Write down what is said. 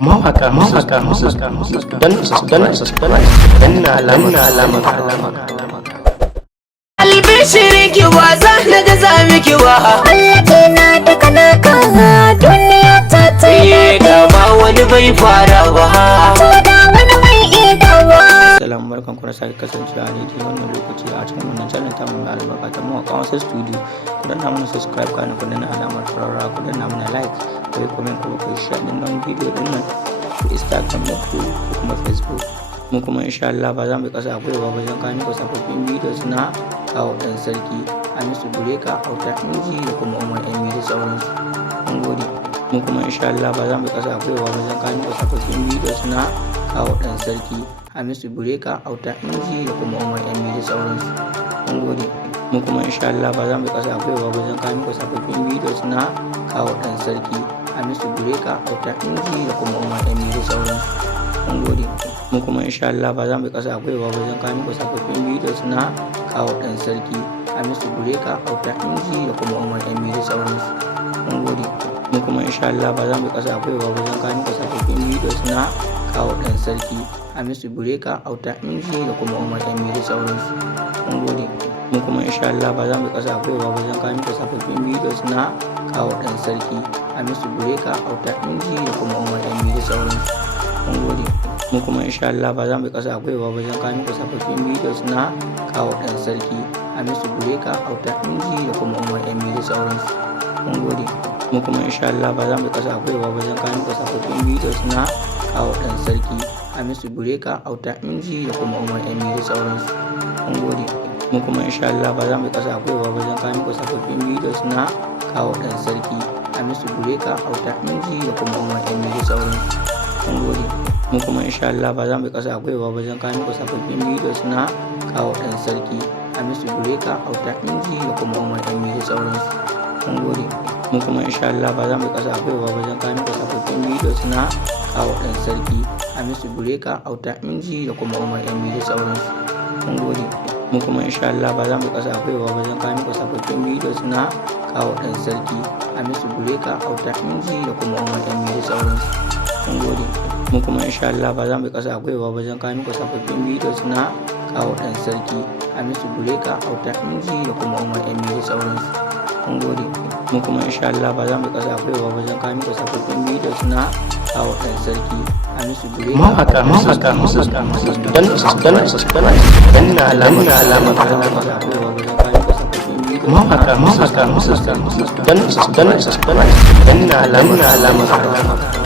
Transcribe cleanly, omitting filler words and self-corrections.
mawaka danna alamar albishirin ki wasa na da zami ki wa Allah na daga naka duniya ta tsaye da ma wani bai fara ba to da wani mai idawa. Assalamu alaikum, kuna sake kasancewa a daidai wannan lokaci a cikin wannan channel ta mu albarka ta mawaka wasu studio. Ku danna mana subscribe kana ku danna alamar karara, ku danna mana like, ku yi comment, ku share din nan video din nan ku Instagram da ku kuma Facebook. Mu kuma insha Allah ba za mu kasa akwai ba wajen kawo muku sababbin videos na kawo dan sarki Hamisu Bureka Auta Inji da kuma Umar Emi da sauransu. Mun gode. Mu kuma insha Allah ba za mu kasa akwai ba wajen kawo muku sababbin videos na kawo dan sarki Hamisu Bureka Auta Inji da kuma Umar Emi da sauransu. Mun gode. Mu kuma insha Allah ba za mu kasa akwai ba wajen kawo muku sababbin videos na kawo dan sarki Hamisu Bureka Auta Inji da kuma Umar Emi da sauransu. Mun gode. Mu kuma insha Allah ba za mu kasa akwai ba wajen kawo muku sababbin videos na kawo dan sarki Hamisu Bureka Auta Inji da kuma Umar Emi da sauransu. Mun gode. Mu kuma insha Allah ba za mu kasa akwai ba wajen kawo muku sababbin videos na kawo dan sarki Hamisu Bureka Auta Inji da kuma Umar Emi da sauransu. Mun gode. Mu kuma insha Allah ba za mu kasa akwai ba wajen kawo muku sababbin videos na kawo dan sarki Hamisu Bureka Auta Inji da kuma Umar Emi da sauransu. Mun gode. Mu kuma insha Allah ba za mu kasa akwai ba wajen kawo muku sababbin videos na kawo dan sarki Hamisu Bureka Auta Inji da kuma Umar Emi da sauransu. Mun gode. Mu kuma insha Allah ba za mu kasa akwai ba wajen kawo muku sababbin videos na kawo dan sarki Hamisu Bureka Auta Inji da kuma Umar Emi da sauransu. Mun gode. Mu kuma insha Allah ba za mu kasa akwai ba wajen kawo muku sababbin videos na kawo dan sarki Hamisu Bureka Auta Inji da kuma Umar Emi da sauransu. Mun gode. Mu kuma insha Allah ba za mu kasa akwai ba wajen kawo muku sababbin videos na kawo dan sarki Hamisu Bureka Auta Inji da kuma Umar Emi da sauransu. Mun gode. Mu kuma insha Allah ba za mu kasa akwai ba wajen kawo muku sababbin videos na kawo dan sarki Hamisu Bureka Auta Inji da kuma Umar Emi da sauransu. Mun gode. Mu kuma insha Allah ba za mu kasa akwai ba wajen kawo muku sababbin videos na kawo dan sarki Hamisu Bureka Auta Inji da kuma Umar Emi da sauransu. Mun gode. Mu kuma insha Allah ba za mu kasa akwai ba wajen kawo muku sababbin videos na kawo dan sarki Hamisu Bureka Auta Inji da kuma Umar Emi da sauransu. Mun gode. Mu kuma insha Allah ba za mu kasa akwai ba wajen kawo muku sababbin videos na kawo dan sarki Hamisu Bureka mawaka danna alamar mawaka danna alamar